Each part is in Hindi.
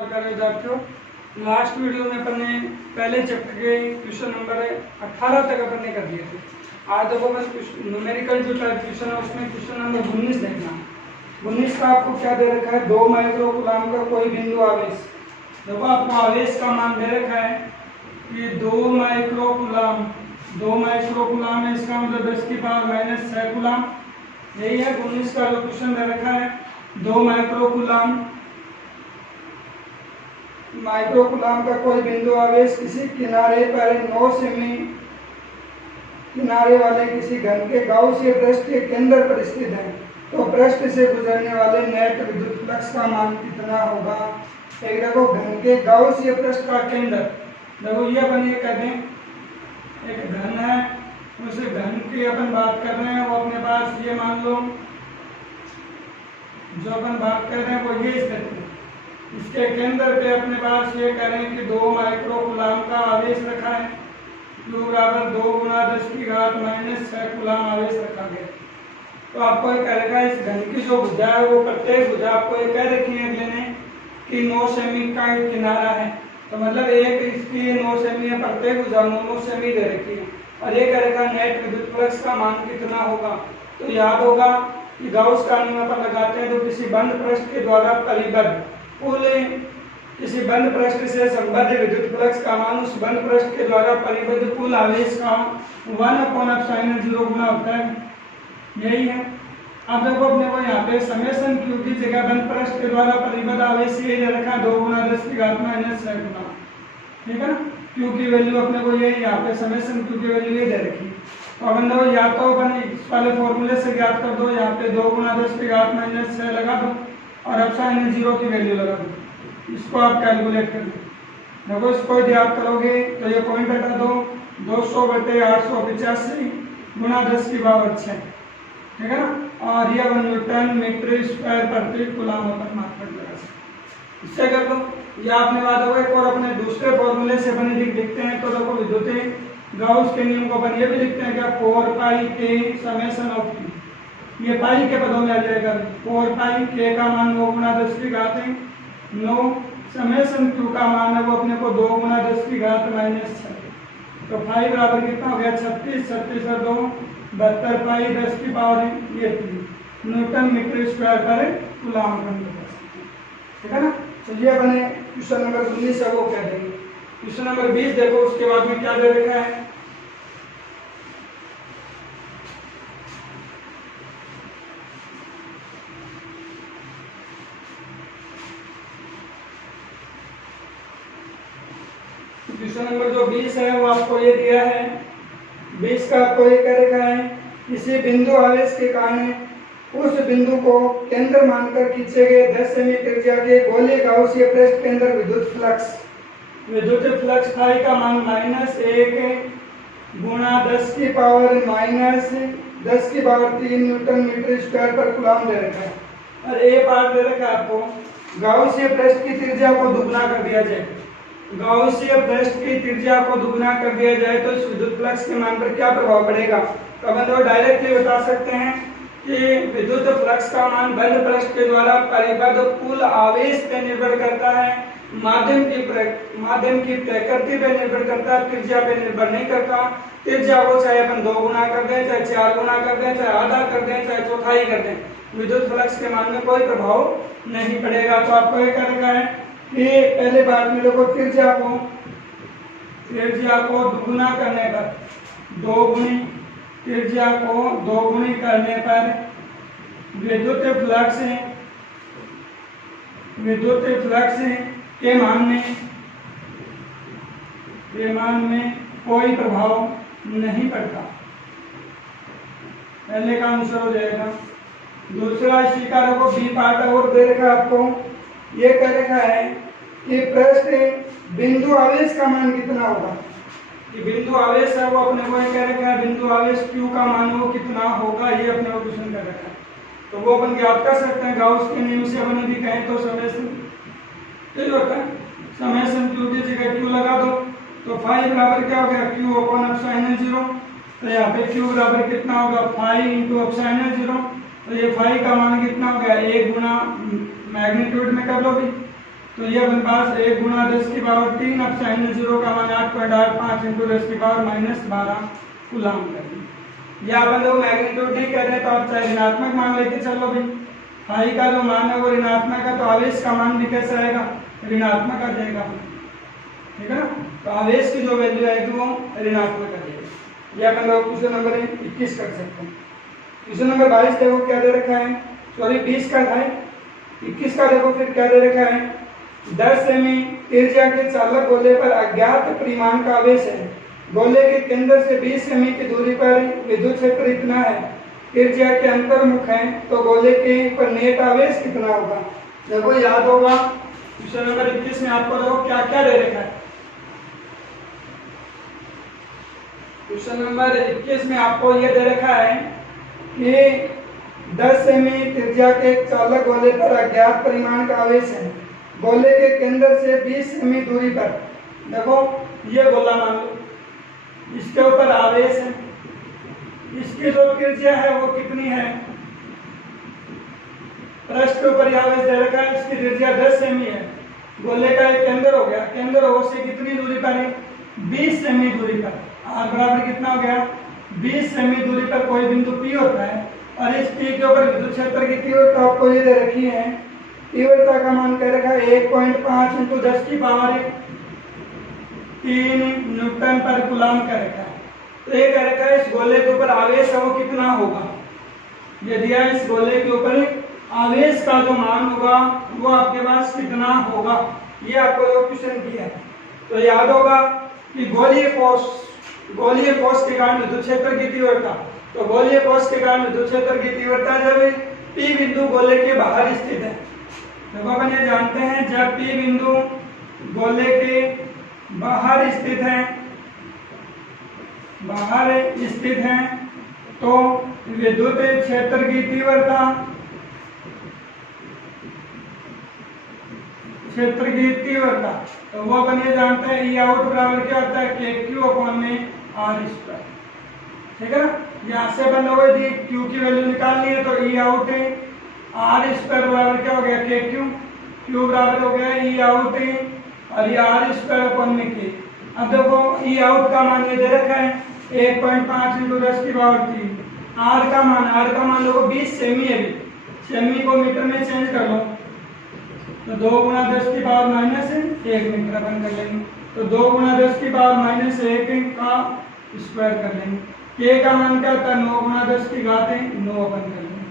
विद्यार्थियों, लास्ट वीडियो में अपन ने पहले चैप्टर के क्वेश्चन नंबर 18 तक अपन ने कर दिए थे। आज देखो बस न्यूमेरिकल जो टाइप क्वेश्चन है उसमें क्वेश्चन नंबर 19 देखना है। 19 का आपको क्या दे रखा है, 2 माइक्रो कूलम का कोई बिंदु आवेश। देखो आपको आवेश का मान दे रखा है कि 2 माइक्रो कूलम है, इसका मतलब 10 की पावर -6 कूलम। यही है 19 का जो क्वेश्चन दे रखा है। 2 माइक्रो कूलम का कोई बिंदु आवेश किसी किनारे पर 9 सेमी किनारे वाले किसी घन के गाउसीय पृष्ठ के केंद्र पर स्थित है, तो पृष्ठ से गुजरने वाले नेट विद्युत फ्लक्स का मान कितना होगा। एक देखो घन के गाउसीय पृष्ठ का केंद्र, देखो ये अपन ये कहते हैं एक घन है, उस घन की अपन बात कर रहे हैं। वो अपने पास ये मान लो जो अपन बात कर रहे हैं वो ये स्थिति है। इसके केंद्र पे अपने पास ये कह रहे हैं कि 2 माइक्रो कूलम का आवेश रखा है। Q बराबर 2 गुना 10 की घात -6 कूलम आवेश रखा गया। तो आपको ये कह रखा है इस घन की जो भुजा है वो प्रत्येक भुजा आपको ये कह रखी है मैंने कि 9 सेमी का किनारा है, तो मतलब एक इसकी 9 सेमी है, प्रत्येक भुजा 9 सेमी दे रखी है। और ये कह रखा है नेट विद्युत फ्लक्स का मान कितना होगा। तो याद होगा कि गाउस का नियम अपन लगाते हैं तो किसी बंद पृष्ठ के द्वारा परिबद्ध कुल किसी बंद पृष्ठ से संबद्ध विद्युत फ्लक्स का मान उस बंद पृष्ठ के द्वारा परिबद्ध कुल आवेश का 1/ε0 गुना होता है। यही है। अब देखो अपने को यहाँ पे समेशन Q की जगह बंद पृष्ठ के द्वारा परिबद्ध आवेश ये दे रखा है 2 गुना 10 की घात -6 गुना। ठीक है ना। Q की वैल्यू अपने को ये यहाँ पे समेशन Q की वैल्यू ये दे रखी है। तो अपन देखो या तो अपन इस वाले फॉर्मूले से ज्ञात कर दो, यहाँ पे 2 गुना 10 की घात -6 लगा दो और ε0 की वैल्यू लगा दो। इसको आप कैलकुलेट कर दो। देखो इसको याद करोगे तो ये पॉइंट हटा दो, 200/885 गुना 10 की पावर 6। ठीक है ना। और ये न्यूटन मीटर स्क्वायर प्रति कूलम अपन मात्रक लगा सकते। इससे कर लो या आपने बात होगा एक और अपने दूसरे फॉर्मूले से अपन लिखते हैं। तो देखो विद्युत गाउस के नियम को अपन ये भी लिखते हैं क्या, 4πk समेशन ऑफ Q। ये पाई के पदों में आ जाएगा। 4πk का मान 2 गुना 10 की घात 9, समेशन Q का मान है वो अपने को 2 गुना 10 की घात -6। तो पाई बराबर कितना हो गया 36, 36 और 2 72 पाई 10 की पावर ये 3 न्यूटन मीटर स्क्वायर पर कूलम अपन बता सकते हैं। ठीक है ना। तो ये अपने क्वेश्चन नंबर 19 है वो कह देंगे। क्वेश्चन नंबर 20 देखो उसके बाद में क्या दे रखा है। क्वेश्चन नंबर जो 20 है वो आपको ये दिया है। 20 का आपको ये कह रखा है किसी बिंदु आवेश के कारण उस बिंदु को केंद्र मानकर खींचे गए 10 सेमी त्रिज्या के गोलीय गाउसीय पृष्ठ के अंदर विद्युत फ्लक्स फाई का मान -1 गुणा 10 की पावर -3 न्यूटन मीटर स्क्वायर पर कूलम दे रखा है। और ये पार्ट दे रखा है आपको गाउसीय पृष्ठ की त्रिज्या को दुगना कर दिया जाए। गाउसीय पृष्ठ की त्रिज्या को दुगना कर दिया जाए तो इस विद्युत फ्लक्स के मान पर क्या प्रभाव पड़ेगा। तो अपन तो डायरेक्टली बता सकते हैं कि विद्युत फ्लक्स का मान बंद पृष्ठ के द्वारा परिबद्ध कुल आवेश पर निर्भर करता है, माध्यम की प्रकृति पर निर्भर करता है, त्रिज्या पर निर्भर नहीं करता। त्रिज्या को चाहे अपन 2 गुना कर दें, चाहे 4 गुना कर दें, चाहे आधा कर दें, चाहे चौथाई कर दें, विद्युत फ्लक्स के मान में कोई प्रभाव नहीं पड़ेगा। तो आपको ये करना है कि पहले बात में लोगों त्रिज्या को दुगुना करने पर 2 गुनी त्रिज्या को 2 गुनी करने पर विद्युत फ्लक्स के मान में कोई प्रभाव नहीं पड़ता। पहले का आंसर हो जाएगा। दूसरा इसी कार्य को बी पार्ट और दे रखा आपको ये कह रखा है कि पृष्ठ बिंदु आवेश का मान कितना होगा। कि बिंदु आवेश है वो अपने को कह रखा है बिंदु आवेश Q का मान वो कितना होगा, ये अपने को क्वेश्चन कर रखा है। तो वो अपन ज्ञात कर सकते हैं गाउस के नियम से। अपन यदि कहें तो समेशन यही होता है, समेशन Q की जगह Q लगा दो तो फाई बराबर क्या हो गया Q/ε0। तो यहाँ पे Q बराबर कितना होगा फाई × ε0। तो ये फाई का मान कितना हो गया 1 गुना मैग्नीट्यूड में कर लो भी तो ये अपने पास 1 गुणा 10 की पावर 3, अब साइन 0 का मान 8.85 इंटू 10 की पावर -12 कूलाम करेंगे। या अपन लोग मैग्नीट्यूड नहीं कर रहे तो आप चाहे ऋणात्मक मान लेके चलो भाई, फाई का जो मान है वो ऋणात्मक है तो आवेश का मान भी कैसा आएगा, ऋणात्मक आ जाएगा, ठीक है ना। तो आवेश की जो वैल्यू आएगी वो ऋणात्मक आ जाएगी। ये अपन लोग क्वेश्चन नंबर 21 कर सकते हैं। क्वेश्चन नंबर 22 देखो क्या दे रखा है, सॉरी 20 का है, 21 का देखो फिर क्या दे रखा है। 10 सेमी त्रिज्या के चालक गोले पर अज्ञात परिमाण का आवेश है। गोले के केंद्र से 20 सेमी की दूरी पर विद्युत क्षेत्र इतना है, त्रिज्या के अंतर्मुख है, तो गोले के पर नेट आवेश कितना होगा। देखो याद होगा क्वेश्चन नंबर 21 में आपको देखो क्या क्या दे रखा है। क्वेश्चन नंबर 21 में आपको ये दे रखा है कि 10 सेमी त्रिज्या के चालक गोले पर अज्ञात परिमाण का आवेश है। गोले के केंद्र से 20 सेमी दूरी पर, देखो ये गोला मान लो, इसके ऊपर आवेश है, इसकी जो त्रिज्या है वो कितनी है, पृष्ठ के ऊपर आवेश दे रखा है, इसकी त्रिज्या 10 सेमी है। गोले का एक केंद्र हो गया, केंद्र ओ से कितनी दूरी पर है, 20 सेमी दूरी पर। आर बराबर कितना हो गया, 20 सेमी दूरी पर कोई बिंदु P होता है और इस P के ऊपर विद्युत क्षेत्र की तीव्रता आपको ये दे रखी है, तीव्रता का मान कह रखा है 1.5 इंटू 10 की पावर 3 न्यूटन पर कूलाम का रखा है। तो ये कह रखा है इस गोले के ऊपर आवेश है वो कितना होगा। यदि इस गोले के ऊपर आवेश का जो मान होगा वो आपके पास कितना होगा, ये आपको जो क्वेश्चन किया है। तो याद होगा कि गोलीय कोश के कारण विद्युत क्षेत्र की तीव्रता, तो गोलीय कोश के कारण विद्युत क्षेत्र की तीव्रता जब P बिंदु गोले के बाहर स्थित है, देखो अपन ये जानते हैं जब P बिंदु गोले के बाहर स्थित है तो विद्युत क्षेत्र की तीव्रता तो वो अपन ये जानते हैं E आउट बराबर क्या होता है, KQ अपॉन में R स्क्वायर, ठीक है ना। यहाँ से अपन लोगों ने Q की वैल्यू निकालनी है तो E आउट है R स्क्वायर बराबर क्या हो गया, KQ, Q बराबर हो गया E आउट और ये R स्क्वायर अपॉन में K। अब देखो E आउट का मान ये दे रखा है 1.5 इंटू 10 की पावर 3, R का मान लोगो 20 सेमी है, सेमी को मीटर में चेंज कर लो तो 2 गुणा 10 की पावर -1 मीटर अपन कर लेंगे, तो 2 गुणा 10 की पावर -1 का स्क्वायर कर लेंगे। K का मान क्या होता है, 9 गुणा 10 की घात 9 अपन कर लेंगे,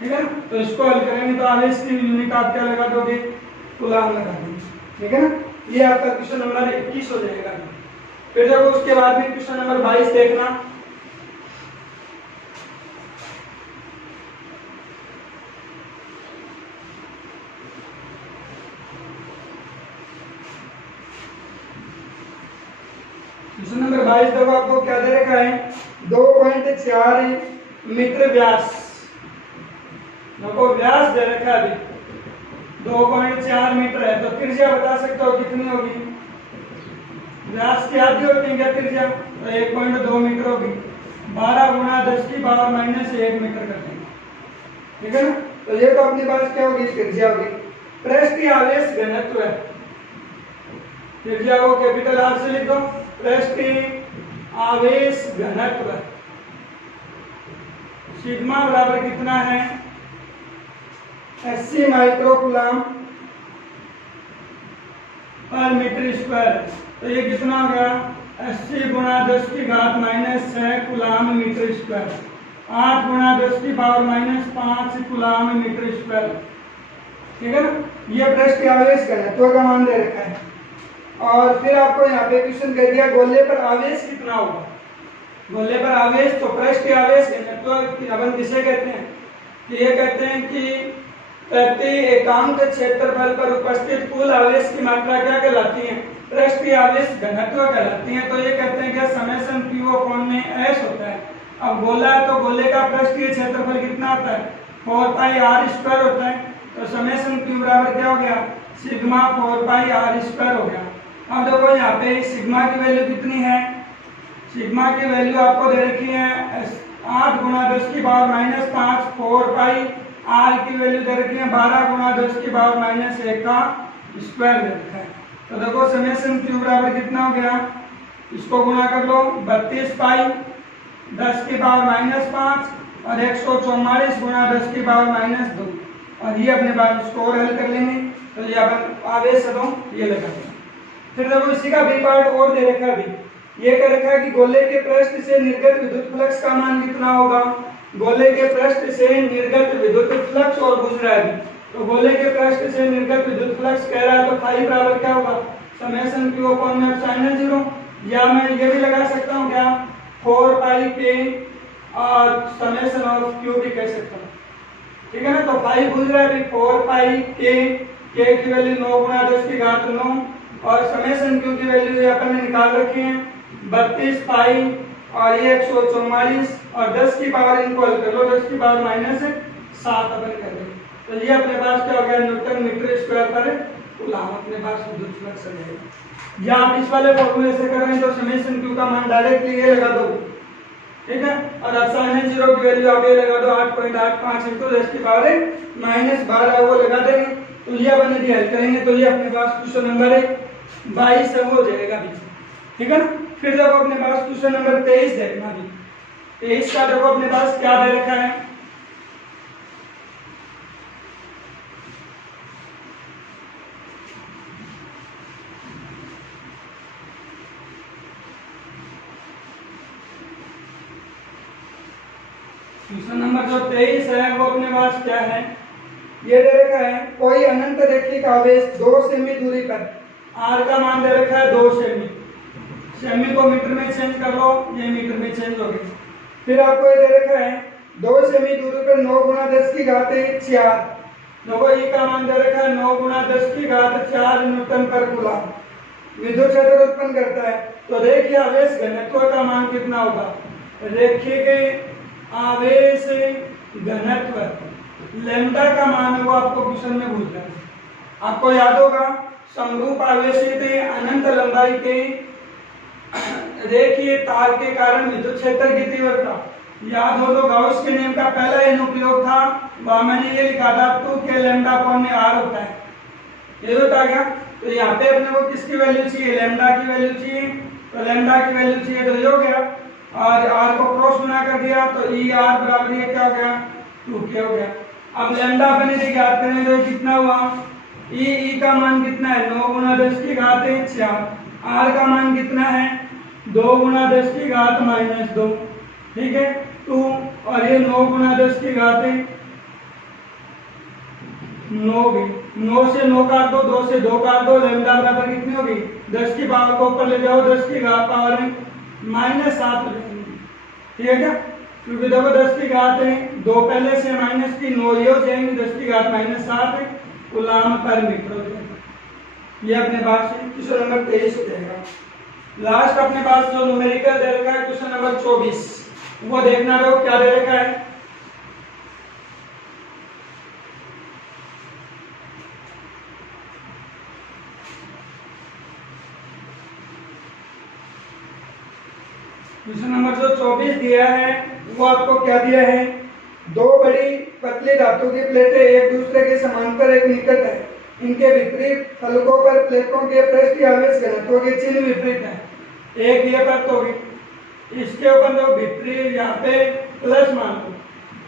ठीक है ना। तो इसको हल करेंगे तो आवेश की यूनिट आप क्या लगा दोगे, कूलाम लगा देंगे, ठीक है ना। ये आपका क्वेश्चन नंबर 21 हो जाएगा। फिर देखो उसके बाद में क्वेश्चन नंबर 22 देखना। क्वेश्चन नंबर 22 देखो आपको क्या दे रखा है, 2.4 मीटर व्यास, देखो व्यास दे रखा है अभी 2.4 मीटर है, तो त्रिज्या बता सकते हो कितनी होगी, व्यास की आधी होती है क्या त्रिज्या, तो 1.2 मीटर होगी, 12 गुणा 10 की पावर -1 मीटर कर देंगे, ठीक है ना। तो ये तो अपने पास क्या होगी, त्रिज्या होगी। पृष्ठीय आवेश घनत्व है, त्रिज्या को कैपिटल R से लिख दो, पृष्ठीय आवेश घनत्व सिग्मा बराबर कितना है, 80 माइक्रोकूलाम पर मीटर स्क्वायर। तो ये कितना हो गया, 80 गुणा 10 की घात -6 कूलाम मीटर स्क्वायर, 8 गुणा 10 की पावर -5 कूलाम मीटर स्क्वायर, ठीक है ना। ये पृष्ठीय आवेश घनत्व का मान दे रखा है। और फिर आपको यहाँ पे क्वेश्चन कह दिया गोले पर आवेश कितना होगा, गोले पर आवेश, तो पृष्ठीय आवेश घनत्व अपन किसे कहते हैं, कि ये कहते हैं कि प्रति एकांक क्षेत्रफल पर उपस्थित कुल आवेश की मात्रा क्या कहलाती है, पृष्ठीय आवेश घनत्व कहलाती है। तो ये कहते हैं कि समेशन Q अपॉन में S होता है। अब गोला है तो गोले का पृष्ठीय क्षेत्रफल कितना होता है, 4 पाई R स्क्वायर होता है, तो समेशन Q बराबर क्या हो गया, सिग्मा 4 पाई R स्क्वायर हो गया। अब देखो यहाँ पे सिग्मा की वैल्यू कितनी है, सिग्मा की वैल्यू आपको दे रखी है 8 गुणा 10 की पावर -5, 4 पाई, R की वैल्यू दे रखी है 12 गुणा 10 की पावर -1 का स्क्वायर दे रखा है। तो देखो समेशन क्यू बराबर कितना हो गया, इसको गुणा कर लो 32 पाई 10 की पावर -5 और 144 गुणा 10 की पावर -2 और ये अपने पास इसको और हल कर लेंगे। तो ये अपन आवेश सदों ये लगा देंगे। फिर देखो इसी का बी पार्ट और दे रखा है, ये कह रखा है कि गोले के पृष्ठ से निर्गत विद्युत फ्लक्स का मान कितना होगा। गोले के पृष्ठ से निर्गत विद्युत फ्लक्स और गुजरा है, तो गोले के पृष्ठ से निर्गत विद्युत फ्लक्स कह रहा है तो फाई बराबर क्या होगा, समेशन क्यू अपॉन में एप्सिलॉन 0, या मैं ये भी लगा सकता हूँ क्या 4 पाई के और समेशन ऑफ क्यू भी कह सकता हूँ, ठीक है ना। तो फाई गुजरा है 4 पाई के की वैल्यू 9 गुणा 10 की घात 9 और समेशन क्यू की वैल्यू अपन ने निकाल रखी है 32 पाई और ये 144 और 10 की पावर इनको हल कर लो 10 की पावर -7 अपन कर देंगे। तो ये अपने पास क्या हो गया न्यूटन मीटर स्क्वायर पर कूलम अपने पास विद्युत फ्लक्स आ जाएगा। या आप इस वाले फॉर्मूले से कर रहे हैं तो समेशन क्यू का मान डायरेक्टली ये लगा दो, ठीक है, और एप्सिलॉन 0 की वैल्यू आप ये लगा दो 8.85 into 10 की पावर -12 वो लगा देंगे। तो ये अपन यदि हल करेंगे तो ये अपने पास क्वेश्चन नंबर 22 हो जाएगा भी, ठीक है ना। फिर देखो अपने पास क्वेश्चन नंबर 23 देखना भी, 23 का देखो अपने पास क्या दे रखा है, क्वेश्चन नंबर जो 23 है वो अपने पास क्या है, ये दे रखा है कोई अनंत रैखिक आवेश 2 सेमी दूरी पर, आर का मान दे रखा है 2 सेमी, सेमी को मीटर में चेंज कर लो ये मीटर में चेंज हो गया। फिर आपको ये दे रखा है 2 सेमी दूरी पर 9 गुणा 10 की घात 4, देखो ई का मान दे रखा है 9 गुणा 10 की घात 4 न्यूटन पर कूलम विद्युत क्षेत्र उत्पन्न करता है। तो देखिए आवेश घनत्व का मान कितना होगा, रैखिक आवेश घनत्व लैम्डा का मान है वो आपको क्वेश्चन में पूछ रहा है। आपको याद होगा समरूप आवेशित अनंत लंबाई के रेखीय तार के कारण विद्युत क्षेत्र की तीव्रता याद हो तो गाउस के नियम का पहला अनुप्रयोग था, वह मैंने ये लिखा था 2 के लैम्डा अपॉन में r होता है, ये होता गया। तो यहाँ पे अपने को किसकी वैल्यू चाहिए, लैम्डा की वैल्यू चाहिए, तो लैम्डा की वैल्यू चाहिए तो ये हो गया और r को क्रॉस गुना कर दिया तो ई आर बराबर ये क्या हो गया 2k हो गया। अब लैम्डा अपन यदि ज्ञात करें तो कितना हुआ, ई का मान कितना है 9 गुणा 10 की घात 4, r का मान कितना है 2 गुणा 10 की घात -2, ठीक है 2 और ये 9 गुणा 10 की घात 9 गई, 9 से 9 काट दो 2 से 2 काट दो, लैम्डा बराबर कितनी होगी 10 की पावर को ऊपर ले जाओ 10 की घात पावर -7 हो जाएगी, ठीक है क्या, क्योंकि देखो 10 की घात 2 पहले से माइनस की 9 ये हो जाएंगे 10 की घात -7 कूलम पर मीटर हो जाएगा। ये अपने पास क्वेश्चन नंबर 23 हो जाएगा। लास्ट अपने पास जो न्यूमेरिकल दे रखा है क्वेश्चन नंबर 24 वो देखना रहो क्या दे रखा है, क्वेश्चन नंबर जो 24 दिया है वो आपको क्या दिया है, 2 बड़ी पतली धातु की प्लेटें एक दूसरे के समांतर एक निकट है, इनके विपरीत फलकों पर प्लेटों के पृष्ठ आवेश घनत्व के चिन्ह विपरीत है, एक ये परत होगी इसके ऊपर जो विपरीत यहाँ पे प्लस मान लो,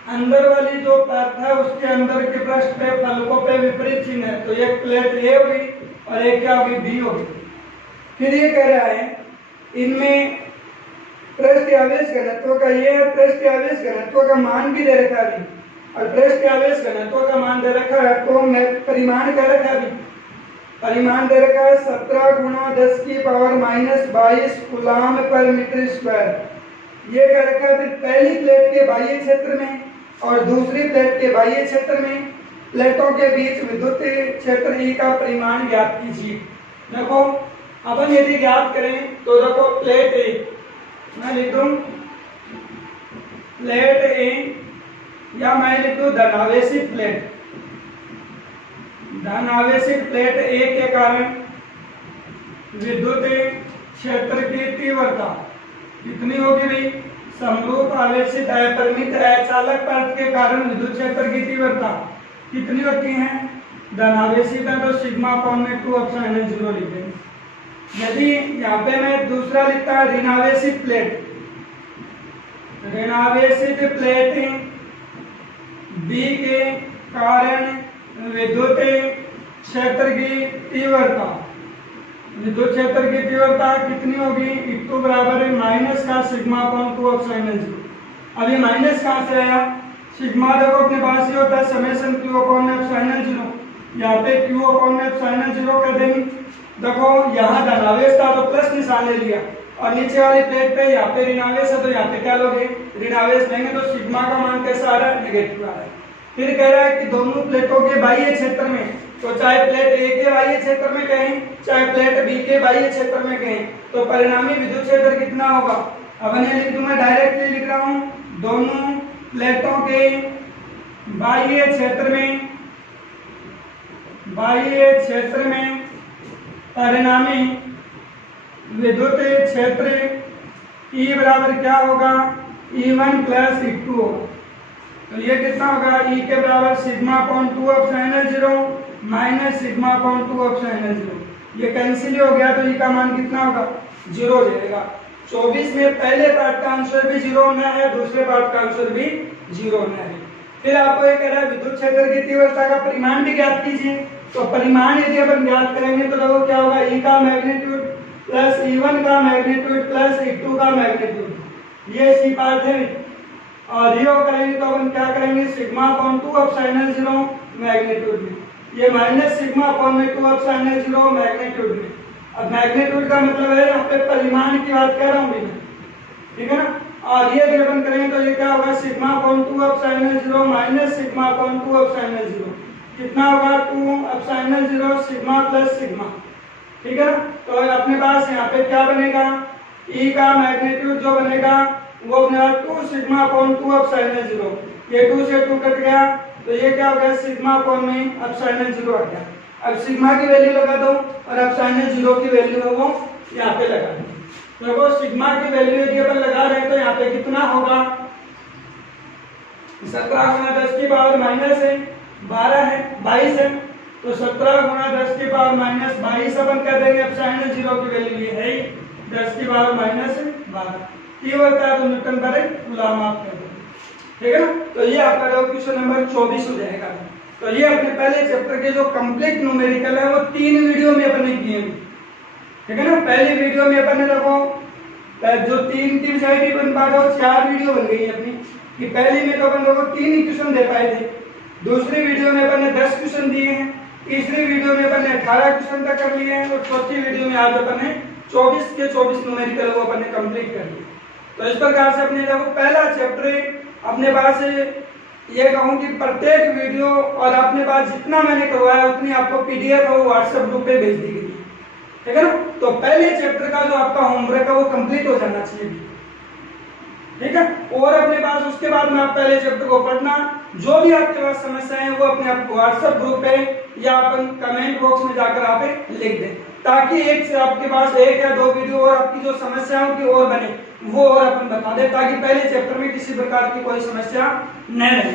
अंदर वाली जो परत है उसके अंदर के पृष्ठ पे फलकों पे विपरीत चिन्ह है, तो एक प्लेट ए होगी और एक क्या होगी बी होगी। फिर ये कह रहा है इनमें पृष्ठ आवेश घनत्व का ये पृष्ठ आवेश घनत्व का मान भी दे रखा है और पृष्ठ आवेश घनत्व का मान दे रखा है तो मैं परिमाण कह रखा है, परिमाण दे रखा है 17 गुणा 10 की power -22 coulomb per metre square, ये कह रखा है। फिर पहली प्लेट के बाह्य क्षेत्र में और दूसरी प्लेट के बाह्य क्षेत्र में प्लेटों के बीच विद्युत क्षेत्र ई का परिमाण ज्ञात कीजिए। देखो अपन यदि ज्ञात करें तो देखो प्लेट ए मैं लिख दूं प्लेट ए या मैं लिख दूं धनावेशित प्लेट, धनावेशित प्लेट ए के कारण विद्युत क्षेत्र की तीव्रता कितनी होगी भाई, समरूप आवेशित अपरिमित अचालक परत के कारण विद्युत क्षेत्र की तीव्रता कितनी होती है धनावेशी था तो सिग्मा अपॉन में 2 एप्सिलॉन 0 लिख देंगे। यदि यहाँ पे मैं दूसरा लिखता है ऋणावेशित प्लेट, ऋणावेशित प्लेट बी के कारण विद्युत क्षेत्र की तीव्रता, विद्युत क्षेत्र की तीव्रता कितनी होगी, E2 बराबर है माइनस का सिग्मा अपॉन 2 एप्सिलॉन 0। अब ये माइनस कहाँ से आया, सिग्मा देखो अपने पास ये होता है समेशन Q अपॉन एप्सिलॉन 0, यहाँ पे Q अपॉन एप्सिलॉन 0 कर देंगे। देखो यहाँ धनावेश था तो प्लस निशान ले लिया और नीचे वाली प्लेट पे यहाँ पे ऋणावेश है तो यहाँ पे क्या लोगे, ऋणावेश लेंगे तो सिग्मा का मान कैसा आ रहा है, नेगेटिव आ रहा है। फिर कह रहा है कि दोनों प्लेटों के बाह्य क्षेत्र में, तो चाहे प्लेट ए के बाह्य क्षेत्र में कहें चाहे प्लेट बी के बाह्य क्षेत्र में कहें, तो परिणामी विद्युत क्षेत्र कितना होगा। अब मैं लिख दूंगा, डायरेक्टली लिख रहा हूँ, दोनों प्लेटों के बाह्य क्षेत्र में, बाह्य क्षेत्र में परिणामी विद्युत क्षेत्र E बराबर क्या होगा, E1 प्लस E2 होगा। तो ये कितना होगा, E के बराबर sigma upon 2 epsilon 0 minus sigma upon 2 epsilon 0। ये कैंसिल हो गया तो E का मान कितना होगा, 0 हो जाएगा। 24 में पहले पार्ट का आंसर भी 0 होना है, दूसरे पार्ट का आंसर भी 0 होना है। फिर आपको ये कह रहा है विद्युत क्षेत्र की तीव्रता का परिमाण भी ज्ञात कीजिए। तो परिमाण यदि अपन ज्ञात करेंगे तो देखो क्या होगा, E का मैग्नीट्यूड प्लस E1 का मैग्नीट्यूड प्लस E2 का मैग्नीट्यूड, ये सी पार्ट है। और ये करेंगे तो अपन क्या करेंगे, सिग्मा अपॉन 2 एप्सिलॉन 0 मैग्नीट्यूड में, ये माइनस सिग्मा अपॉन में 2 एप्सिलॉन 0 मैग्नीट्यूड में। अब मैग्नीट्यूड का मतलब है यहाँ पे परिमाण की बात कर रहा हूँ मैं, ठीक है ना। और ये जब अपन करेंगे तो ये क्या होगा, sigma upon 2 epsilon 0 minus sigma upon 2 epsilon 0 कितना होगा, 2 एप्सिलॉन 0 सिग्मा प्लस सिग्मा, ठीक है ना। तो अपने पास यहाँ पे क्या बनेगा, E का मैग्नीट्यूड जो बनेगा वो बनेगा 2 सिग्मा अपॉन 2 एप्सिलॉन 0, ये 2 से 2 कट गया तो ये क्या हो गया, सिग्मा अपॉन में एप्सिलॉन 0 आ गया। अब सिग्मा की वैल्यू लगा दो और एप्सिलॉन 0 की वैल्यू है वो यहाँ पे लगा दो। देखो सिग्मा की वैल्यू यदि अपन लगा रहे हैं तो यहाँ पे कितना होगा, 17 गुना 10 की पावर माइनस है 12 है 22 है, तो 17 गुना 10 की पावर माइनस 22 अपन कह देंगे। एप्सिलॉन 0 की वैल्यू ये है 10 की पावर माइनस 12, तीव्रता तो न्यूटन पर कूलम आप कर देंगे, ठीक है ना। तो ये आपका जो क्वेश्चन नंबर 24 हो जाएगा। तो ये अपने पहले चैप्टर के जो कंप्लीट न्यूमेरिकल है वो 3 वीडियो में अपने किए हैं, ठीक है ना। पहली वीडियो में अपन ने देखो जो 3 की बजाय बन पा रहे 4 वीडियो बन गई अपनी, कि पहली में तो अपन लोगों को 3 ही क्वेश्चन दे पाए थे, दूसरी वीडियो में अपन ने 10 क्वेश्चन दिए हैं, तीसरी वीडियो में अपन ने 18 क्वेश्चन तक कर लिए हैं और चौथी वीडियो में आज अपन ने 24 के 24 न्यूमेरिकल वो अपन ने कंप्लीट कर लिए। तो इस प्रकार से अपने देखो पहला चैप्टर अपने पास ये कहूँ कि प्रत्येक वीडियो और अपने पास जितना मैंने करवाया उतनी आपको PDF और व्हाट्सएप ग्रुप पे भेज दी गई, ठीक है ना। तो पहले चैप्टर का जो आपका होमवर्क है वो कंप्लीट हो जाना चाहिए, ठीक है। और अपने पास उसके बाद में आप पहले चैप्टर को पढ़ना, जो भी आपके पास समस्या है वो अपने आप व्हाट्सएप ग्रुप पे या अपन कमेंट बॉक्स में जाकर आप लिख दें, ताकि एक से आपके पास 1 या 2 वीडियो और आपकी जो समस्याओं की और बने वो और अपन बता दें, ताकि पहले चैप्टर में किसी प्रकार की कोई समस्या न रहे,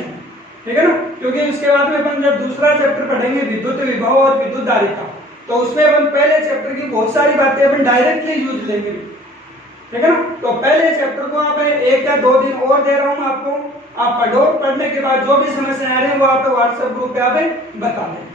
ठीक है ना। क्योंकि उसके बाद में अपन जब दूसरा चैप्टर पढ़ेंगे विद्युत विभव और विद्युत धारिता, तो उसमें अपन पहले चैप्टर की बहुत सारी बातें अपन डायरेक्टली यूज लेंगे, ठीक है ना। तो पहले चैप्टर को आप 1 या 2 दिन और दे रहा हूँ आपको, आप पढ़ो, पढ़ने के बाद जो भी समस्या आ रही है वो आप व्हाट्सएप ग्रुप पे आप बता दें।